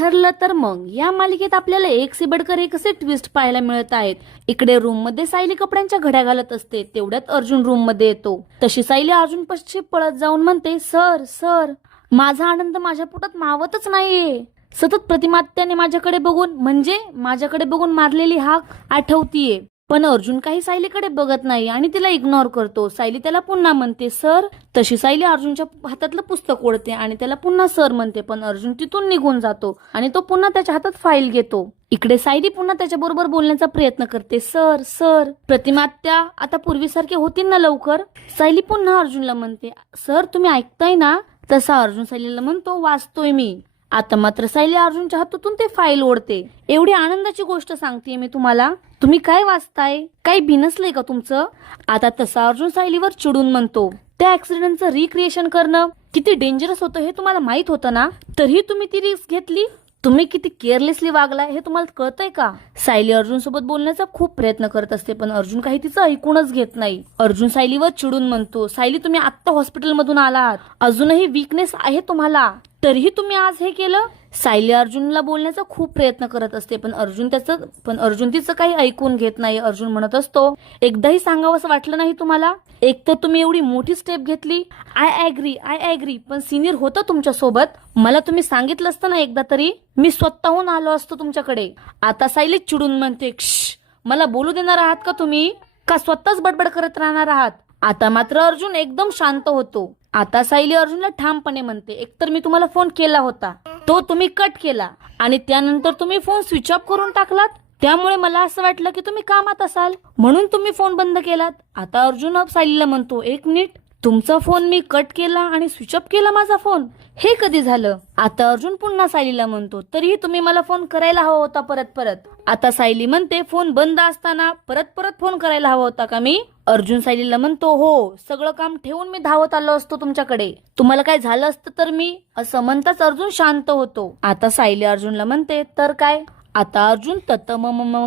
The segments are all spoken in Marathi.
ठरलं तर मग या मालिकेत आपल्याला एक सिबडकर एक असे ट्विस्ट पाहायला मिळत आहेत. इकडे रूम मध्ये सायली कपड्यांच्या घड्या घालत असते, तेवढ्यात अर्जुन रूम मध्ये येतो. तशी सायली अर्जुन पाशी पळत जाऊन म्हणते, सर सर, माझा आनंद माझ्या पोटात मावतच नाहीये. सतत प्रतिमात्याने माझ्याकडे बघून मारलेली हाक आठवतीये. पण अर्जुन काही सायलीकडे बघत नाही आणि तिला इग्नोर करतो. सायली त्याला पुन्हा म्हणते सर. तशी सायली अर्जुनच्या हातातलं पुस्तक ओढते आणि त्याला पुन्हा सर म्हणते, पण अर्जुन तिथून निघून जातो आणि तो पुन्हा त्याच्या हातात फाईल घेतो. इकडे सायली पुन्हा त्याच्या बरोबर बोलण्याचा प्रयत्न करते, सर सर, प्रतिमात्या आता पूर्वीसारखे होतील ना लवकर. सायली पुन्हा अर्जुनला म्हणते, सर तुम्ही ऐकताय ना. तसा अर्जुन सायलीला म्हणतो, वाचतोय मी. आता मात्र सायली अर्जुनच्या हातातून ते फाईल ओढते. एवढी आनंदाची गोष्ट सांगतेय मी तुम्हाला, तुम्ही काय वाचताय, काही भिनसलंय का तुमचं. आता तसा अर्जुन सायलीवर चिडून म्हणतो, त्या ऍक्सिडेंटचं रिक्रिएशन करणं किती डेंजरस होतं हे तुम्हाला माहित होतं ना, तरीही तुम्ही ती रिस्क घेतली. तुम्ही किती केअरलेसली वागलाय हे तुम्हाला कळतंय का. सायली अर्जुन सोबत बोलण्याचा खूप प्रयत्न करत असते, पण अर्जुन काही तिचं ऐकूनच घेत नाही. अर्जुन सायलीवर चिडून म्हणतो, सायली तुम्ही आत्ता हॉस्पिटल मधून आलात, अजूनही वीकनेस आहे तुम्हाला, तरीही तुम्ही आज हे केलं. सायली अर्जुनला बोलण्याचा खूप प्रयत्न करत असते, पण अर्जुन तिचं काही ऐकून घेत नाही. अर्जुन म्हणत असतो, एकदाही सांगावंसं वाटलं नाही तुम्हाला. एक तर तुम्ही एवढी मोठी स्टेप घेतली. आय ऍग्री, पण सिनियर होतं तुमच्या सोबत, मला तुम्ही सांगितलं असतं ना एकदा तरी, मी स्वतःहून आलो असतो तुमच्याकडे. आता सायली चिडून म्हणते, मला बोलू देणार आहात का तुम्ही, का स्वतःच बडबड करत राहणार आहात. आता मात्र अर्जुन एकदम शांत होतो. आता सायली अर्जुनला ठामपणे म्हणते, एकतर मी तुम्हाला फोन केला होता, तो तुम्ही कट केला आणि त्यानंतर तुम्ही फोन स्विच ऑफ करून टाकलात. त्यामुळे मला असं वाटलं की तुम्ही कामात असाल म्हणून तुम्ही फोन बंद केलात. आता अर्जुन सायलीला म्हणतो, एक मिनिट, तुमचा फोन मी कट केला आणि स्विच ऑफ केला माझा फोन, हे कधी झालं. आता अर्जुन पुन्हा सायलीला म्हणतो, तरीही तुम्ही मला फोन करायला हवा होता परत. आता सायली म्हणते, फोन बंद असताना परत फोन करायला हवा होता का मी. अर्जुन सायलीला म्हणतो, हो, सगळं काम ठेवून मी धावत आलो असतो तुमच्याकडे, तुम्हाला काय झालं असतं तर मी. असं म्हणताच अर्जुन शांत होतो. आता सायली अर्जुनला म्हणते, तर काय. आता अर्जुन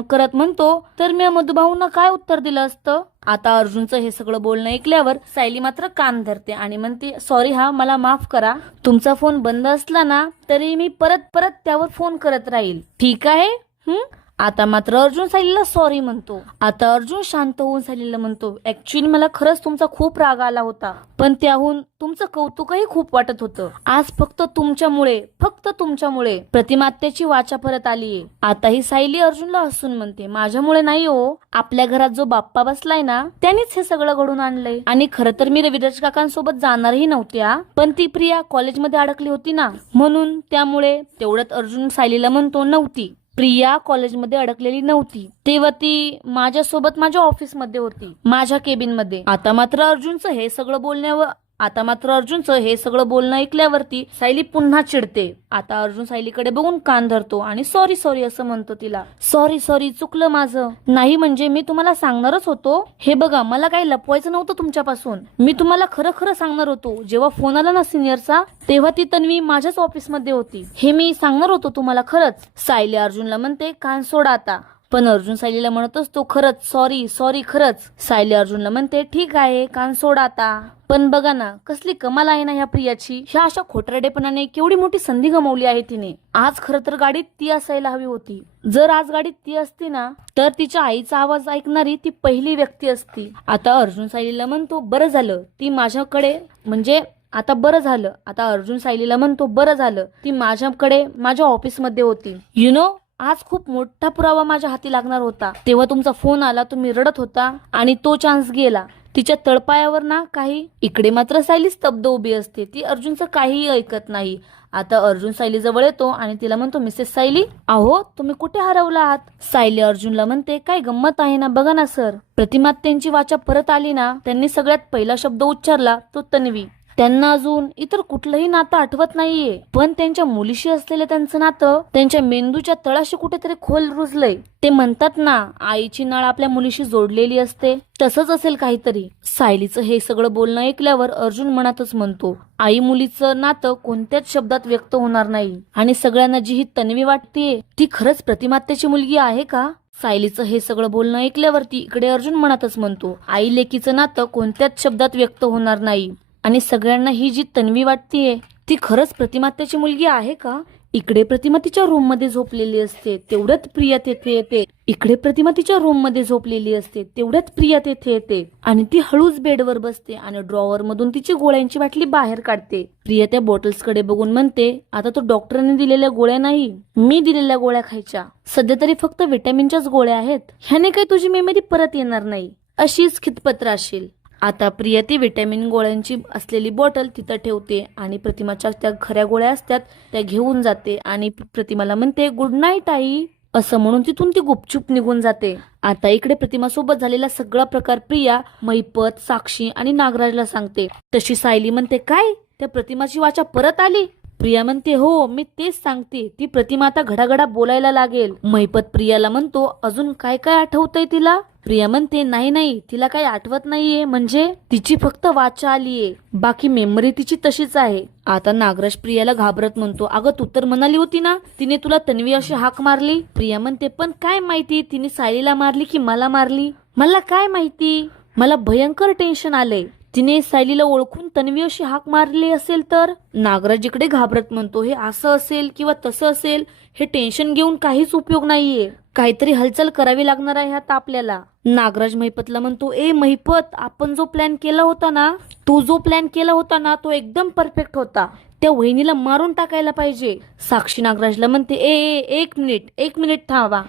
करत म्हणतो, तर मी मधुभाऊंना काय उत्तर दिलं असतं. आता अर्जुनचं हे सगळं बोलणं ऐकल्यावर सायली मात्र कान धरते आणि म्हणते, सॉरी हा, मला माफ करा. तुमचा फोन बंद असला ना तरी मी परत त्यावर फोन करत राहील, ठीक आहे. आता मात्र अर्जुन सायलीला सॉरी म्हणतो. आता अर्जुन शांत होऊन सायलीला म्हणतो, ऍक्च्युअली मला खरंच तुमचा खूप राग आला होता, पण त्याहून तुमचं कौतुकही खूप वाटत होतं. आज फक्त तुमच्यामुळे प्रतिमात्याची वाचा परत आलीये. आता ही सायली अर्जुनला हसून म्हणते, माझ्यामुळे नाही हो, आपल्या घरात जो बाप्पा बसलाय ना त्यानेच हे सगळं घडून आणलंय. आणि खरं तर मी रविराज काकांसोबत जाणारही नव्हती, पण ती प्रिया कॉलेजमध्ये अडकली होती ना म्हणून. त्यामुळे तेवढ्यात अर्जुन सायलीला म्हणतो, नव्हती, प्रिया कॉलेजमध्ये अडकलेली नव्हती, तेव्हा ती माझ्यासोबत माझ्या ऑफिसमध्ये होती, माझ्या केबिन मध्ये. आता मात्र अर्जुनचं हे सगळं बोलणं ऐकल्यावरती सायली पुन्हा चिडते. आता अर्जुन सायलीकडे बघून कान धरतो आणि सॉरी असं म्हणतो तिला, सॉरी चुकलं माझं. नाही म्हणजे मी तुम्हाला सांगणारच होतो. हे बघा, मला काही लपवायचं नव्हतं तुमच्यापासून, मी तुम्हाला खरं सांगणार होतो. जेव्हा फोन आला ना सिनियरचा, तेव्हा ती तन्वी माझ्याच ऑफिसमध्ये होती, हे मी सांगणार होतो तुम्हाला खरंच. सायली अर्जुनला म्हणते, कान सोडा आता. पण अर्जुन सायलीला म्हणत असतो, खरंच सॉरी खरंच. सायली अर्जुनला म्हणते, ठीक आहे, कान सोडा आता. पण बघा ना, कसली कमाल आहे ना ह्या प्रियाची. ह्या अशा खोटरडेपणाने केवढी मोठी संधी गमावली आहे तिने. आज खरं तर गाडीत ती असायला हवी होती. जर आज गाडीत ती असती ना तर तिच्या आईचा आवाज ऐकणारी ती पहिली व्यक्ती असती. आता अर्जुन सायलीला म्हणतो, बरं झालं ती माझ्याकडे, म्हणजे आता बरं झालं. आता अर्जुन सायलीला म्हणतो, बरं झालं ती माझ्याकडे माझ्या ऑफिसमध्ये होती. आज खूप मोठा पुरावा माझ्या हाती लागणार होता, तेव्हा तुमचा फोन आला, तुम्ही रडत होता आणि तो चान्स गेला. तिच्या तळपायावर ना काही. इकडे मात्र सायली स्तब्ध उभी असते, ती अर्जुनचं काहीही ऐकत नाही. आता अर्जुन सायली जवळ येतो आणि तिला म्हणतो, मिसेस सायली, अहो तुम्ही कुठे हरवला आहात. सायली अर्जुनला म्हणते, काय गंमत आहे ना, बघा ना सर, प्रतिमात्यांची वाचा परत आली ना. त्यांनी सगळ्यात पहिला शब्द उच्चारला तो तन्वी. त्यांना अजून इतर कुठलंही नातं आठवत नाहीये, पण त्यांच्या मुलीशी असलेलं त्यांचं नातं त्यांच्या मेंदूच्या तळाशी कुठेतरी खोल रुजलंय. ते म्हणतात ना, आईची नाळ आपल्या मुलीशी जोडलेली असते, तसंच असेल काहीतरी. सायलीचं हे सगळं बोलणं ऐकल्यावर अर्जुन मनातच म्हणतो, आई मुलीचं नातं कोणत्याच शब्दात व्यक्त होणार नाही. आणि सगळ्यांना जी ही तन्वी वाटतेय ती खरंच प्रतिमात्याची मुलगी आहे का. सायलीचं हे सगळं बोलणं ऐकल्यावरती इकडे अर्जुन मनातच म्हणतो, आई लेकीचं नातं कोणत्याच शब्दात व्यक्त होणार नाही. आणि सगळ्यांना ही जी तन्वी वाटतेय ती खरंच प्रतिमात्याची मुलगी आहे का. इकडे प्रतिमा तिच्या रूम मध्ये झोपलेली असते तेवढ्यात प्रिया तेथे येते. इकडे प्रतिमा तिच्या रूम मध्ये झोपलेली असते तेवढ्यात प्रिया तेथे येते आणि ती हळूच बेडवर बसते आणि ड्रॉवर मधून तिची गोळ्यांची बाटली बाहेर काढते. प्रिया त्या बॉटल्स कडे बघून म्हणते, आता तो डॉक्टरांनी दिलेल्या गोळ्या नाही, मी दिलेल्या गोळ्या खायच्या. सध्या तरी फक्त विटॅमिनच्याच गोळ्या आहेत, ह्याने काही तुझी मेमरी परत येणार नाही, अशीच खितपत राहशील. आता प्रिया ती विटॅमिन गोळ्यांची असलेली बॉटल तिथं ठेवते आणि प्रतिमाच्या त्या खऱ्या गोळ्या असतात त्या घेऊन जाते आणि प्रतिमाला म्हणते, गुड नाईट आई, असं म्हणून तिथून ती गुपचूप निघून जाते. आता इकडे प्रतिमासोबत झालेला सगळा प्रकार प्रिया महिपत, साक्षी आणि नागराजला सांगते. तशी सायली म्हणते, काय त्या प्रतिमाची वाचा परत आली? प्रिया म्हणते, हो मी तेच सांगते, ती प्रतिमा आता घडाघडा बोलायला लागेल. महिपत प्रियाला म्हणतो, अजून काय काय आठवतंय तिला? प्रिया म्हणते, नाही तिला काही आठवत नाहीये, म्हणजे तिची फक्त वाचा आलीये, बाकी मेमरी तिची तशीच आहे. आता नागराज प्रियाला घाबरत म्हणतो, अगं तू तर म्हणाली होती ना तिने तुला तन्वी अशी हाक मारली. प्रिया म्हणते, पण काय माहिती तिने सायलीला मारली की मला मारली, मला काय माहिती, मला भयंकर टेन्शन आले. तिने सायलीला ओळखून तन्वी अशी हाक मारली असेल तर? नागराज इकडे घाबरत म्हणतो, हे असं असेल किंवा तसं असेल, हे टेन्शन घेऊन काहीच उपयोग नाहीये, काहीतरी हालचाल करावी लागणार आहे आता आपल्याला. नागराज महिपतला म्हणतो, ए महिपत, आपण जो प्लॅन केला होता ना, तो एकदम परफेक्ट होता, त्या वहिनीला मारून टाकायला पाहिजे. साक्षी नागराजला म्हणते, एक मिनिट थांबा,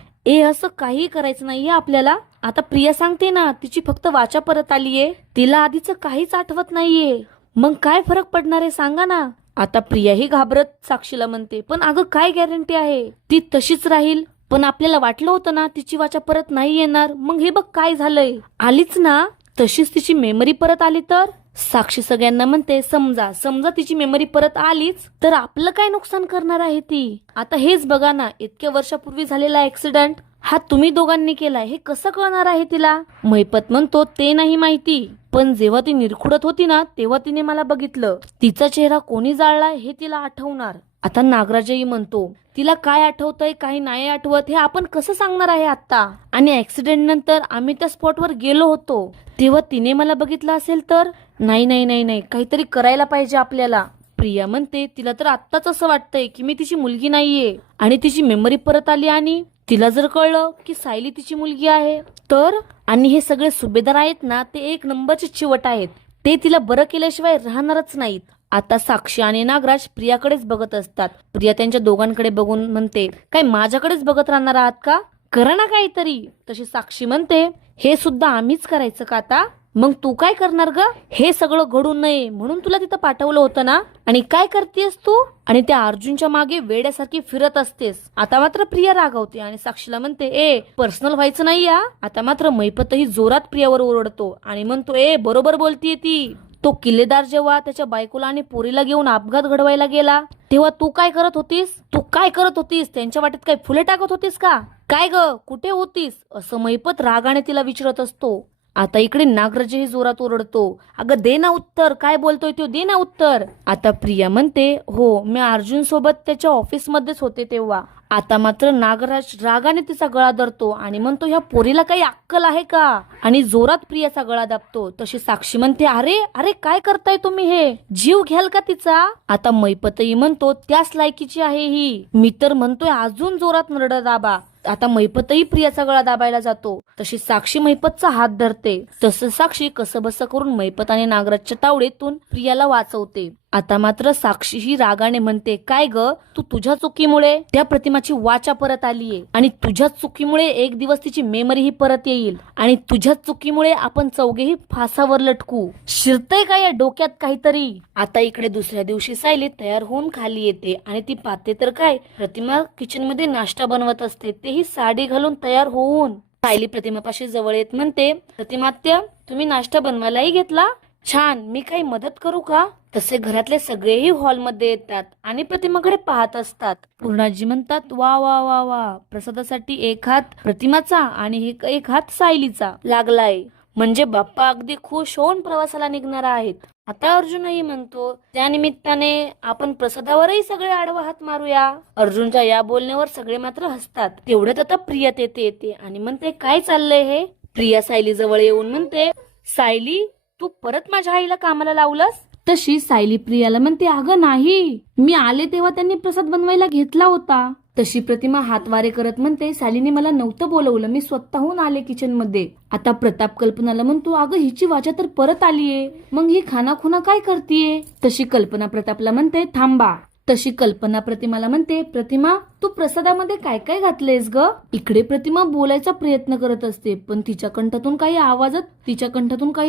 असं काही करायचं नाहीये आपल्याला. आता प्रिया सांगते ना, तिची फक्त वाचा परत आलीये, तिला आधीच काहीच आठवत नाहीये, मग काय फरक पडणार आहे सांगा ना. आता प्रियाही घाबरत साक्षीला म्हणते, पण अगं काय गॅरंटी आहे ती तशीच राहील? पण आपल्याला वाटलं होतं ना तिची वाचा परत नाही येणार, मग हे बघ काय झालंय, आलीच ना, तशीच तिची मेमरी परत आली तर? साक्षी सगळ्यांना म्हणते, समजा तिची मेमरी परत आलीच तर आपलं काय नुकसान करणार आहे ती? आता हेच बघा ना, इतक्या वर्षापूर्वी झालेला ऍक्सिडेंट हा तुम्ही दोघांनी केलाय, हे कसं कळणार आहे तिला? महिपत म्हणतो, ते नाही माहिती, पण जेव्हा ती निरखुडत होती ना तेव्हा तिने मला बघितलं, तिचा चेहरा कोणी जाळलाय हे तिला आठवणार. आता नागराजही म्हणतो, तिला काय आठवतंय काही नाही आठवत हे आपण कसं सांगणार आहे आता? आणि ऍक्सिडेंट नंतर आम्ही त्या स्पॉटवर गेलो होतो तेव्हा तिने मला बघितलं असेल तर? नाही, काहीतरी करायला पाहिजे आपल्याला. प्रिया म्हणते, तिला तर आत्ताच असं वाटतंय की मी तिची मुलगी नाहीये आणि तिची मेमरी परत आली, आणि तिला जर कळलं की सायली तिची मुलगी आहे तर? आणि हे सगळे सुभेदार आहेत ना, ते एक नंबरचे चिवट आहेत, ते तिला बरं केल्याशिवाय राहणारच नाहीत. आता साक्षी आणि नागराज प्रियाकडेच बघत असतात. प्रिया त्यांच्या दोघांकडे बघून म्हणते, काय माझ्याकडेच बघत राहणार आहात का? करा ना काहीतरी. तशी साक्षी म्हणते, हे सुद्धा आम्हीच करायचं का आता? मग तू काय करणार ग? हे सगळं घडू नये म्हणून तुला तिथं पाठवलं होतं ना, आणि काय करतेस तू? आणि त्या अर्जुनच्या मागे वेड्यासारखी फिरत असतेस. आता मात्र प्रिया रागवते आणि साक्षीला म्हणते, पर्सनल व्हायचं नाही या. आता मात्र महिपतही जोरात प्रियावर ओरडतो आणि म्हणतो, बरोबर बोलतीये ती. तो किल्लेदार जेव्हा त्याच्या बायकोला आणि पोरीला घेऊन अपघात घडवायला गेला तेव्हा तू काय करत होतीस? त्यांच्या वाटेत काय फुले टाकत होतीस का? काय ग, कुठे होतीस? असं महिपत रागाने तिला विचारत असतो. आता इकडे नागराजही जोरात ओरडतो, अगं दे ना उत्तर, काय बोलतोय तो, दे ना उत्तर. आता प्रिया म्हणते, हो मी अर्जुन सोबत त्याच्या ऑफिस मध्येच होते तेव्हा. आता मात्र नागराज रागाने तिचा गळा धरतो आणि म्हणतो, ह्या पोरीला काही अक्कल आहे का? आणि जोरात प्रियाचा गळा दाबतो. तशी साक्षी म्हणते, अरे काय करताय तुम्ही, हे जीव घ्याल का तिचा? आता महिपतही म्हणतो, त्याच लायकीची आहे ही, मी तर म्हणतोय अजून जोरात नरडा दाबा. आता महिपतही प्रियाचा गळा दाबायला जातो. तशी साक्षी महिपतचा हात धरते. तसं साक्षी कसंबसं करून महिपत आणि नागराजच्या तावडीतून प्रियाला वाचवते. आता मात्र साक्षी ही रागाने म्हणते, काय ग, तू तुझ्या चुकीमुळे त्या प्रतिमाची वाचा परत आलीये, आणि तुझ्या चुकीमुळे एक दिवस तिची मेमरी ही परत येईल, आणि तुझ्या चुकीमुळे आपण चौघेही फासावर लटकू. शिरतय का या डोक्यात काहीतरी? आता इकडे दुसऱ्या दिवशी सायली तयार होऊन खाली येते आणि ती पाहते तर काय, प्रतिमा किचन मध्ये नाश्ता बनवत असते, तेही साडी घालून तयार होऊन. सायली प्रतिमापाशी जवळ येत म्हणते, प्रतिमात्या तुम्ही नाश्ता बनवायलाही घेतला, छान, मी काही मदत करू का? तसे घरातले सगळेही हॉलमध्ये येतात आणि प्रतिमाकडे पाहत असतात. पूर्णाजी म्हणतात, वा वा वा वा, प्रसादासाठी एक हात प्रतिमाचा आणि एक हात सायलीचा लागलाय, म्हणजे बाप्पा अगदी खुश होऊन प्रवासाला निघणार आहेत. आता अर्जुनही म्हणतो, त्या निमित्ताने आपण प्रसादावरही सगळे आडवा हात मारूया. अर्जुनच्या या बोलण्यावर सगळे मात्र हसतात. तेवढ्यात आता प्रिया तेथे येते आणि म्हणते, काय चाललंय हे? प्रिया सायली जवळ येऊन म्हणते, सायली तू परत माझ्या आईला कामाला लावलंस? तशी सायली प्रियाला म्हणते अगं नाही, मी आले तेव्हा त्यांनी प्रसाद बनवायला घेतला होता. तशी प्रतिमा हातवारे करत म्हणते सायलीने मला नव्हतं बोलवलं, मी स्वतःहून आले किचन मध्ये. आता प्रताप कल्पनाला म्हणतो अगं हिची वाचा तर परत आलीये, मग ही खानाखुना काय करतीये. तशी कल्पना प्रतापला म्हणते थांबा. तशी कल्पना प्रतिमाला म्हणते प्रतिमा तू प्रसादामध्ये काय काय घातलेस ग. इकडे प्रतिमा बोलायचा प्रयत्न करत असते पण तिच्या कंठातून काही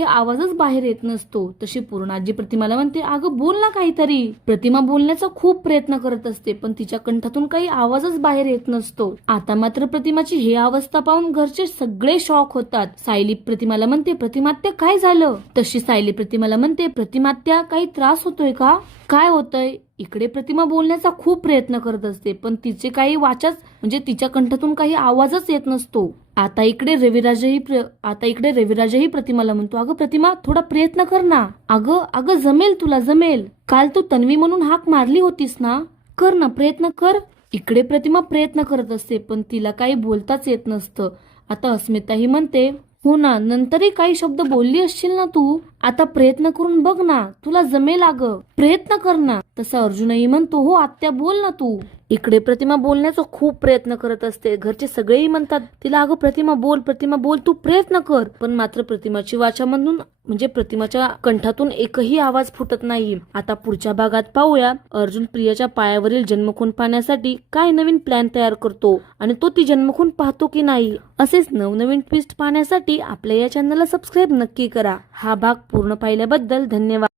आवाजच बाहेर येत नसतो. तशी पूर्णाजी प्रतिमाला म्हणते अगं बोल ना काहीतरी. प्रतिमा बोलण्याचा खूप प्रयत्न करत असते पण तिच्या कंठातून काही आवाजच बाहेर येत नसतो. आता मात्र प्रतिमाची ही अवस्था पाहून घरचे सगळे शॉक होतात. सायली प्रतिमाला म्हणते प्रतिमात्या काय झालं. तशी सायली प्रतिमाला म्हणते प्रतिमात्या काही त्रास होतोय का, काय होतंय. इकडे प्रतिमा बोलण्याचा खूप प्रयत्न करत असते पण तिचे काही तिच्या कंठातून काही आवाजच येत नसतो. आता इकडे रविराजही प्रतिमाला म्हणतो अगं प्रतिमा थोडा प्रयत्न कर ना. अगं जमेल, तुला जमेल. काल तू तन्वी म्हणून हाक मारली होतीस ना, कर ना, प्रयत्न कर. इकडे प्रतिमा प्रयत्न करत असते पण तिला काही बोलताच येत नसतं. आता अस्मिताही म्हणते हो ना, नंतरही काही शब्द बोलली असशील ना तू, आता प्रयत्न करून बघ ना, तुला जमेल, अगं प्रयत्न कर ना. तसा अर्जुनही म्हणतो हो आत्या बोल ना तू. इकडे प्रतिमा बोलण्याचा खूप प्रयत्न करत असते. घरचे सगळेही म्हणतात तिला अगं प्रतिमा बोल, तू प्रयत्न कर. पण मात्र प्रतिमाची वाचामधून प्रतिमाच्या कंठातून एकही आवाज फुटत नाही. आता पुढच्या भागात पाहूया अर्जुन प्रियाच्या पायावरील जन्मखून पाहण्यासाठी काय नवीन प्लॅन तयार करतो आणि तो ती जन्मखून पाहतो की नाही. असेच नवनवीन ट्विस्ट पाहण्यासाठी आपल्या या चॅनलला सबस्क्राईब नक्की करा. हा भाग पूर्ण पाहिल्याबद्दल धन्यवाद.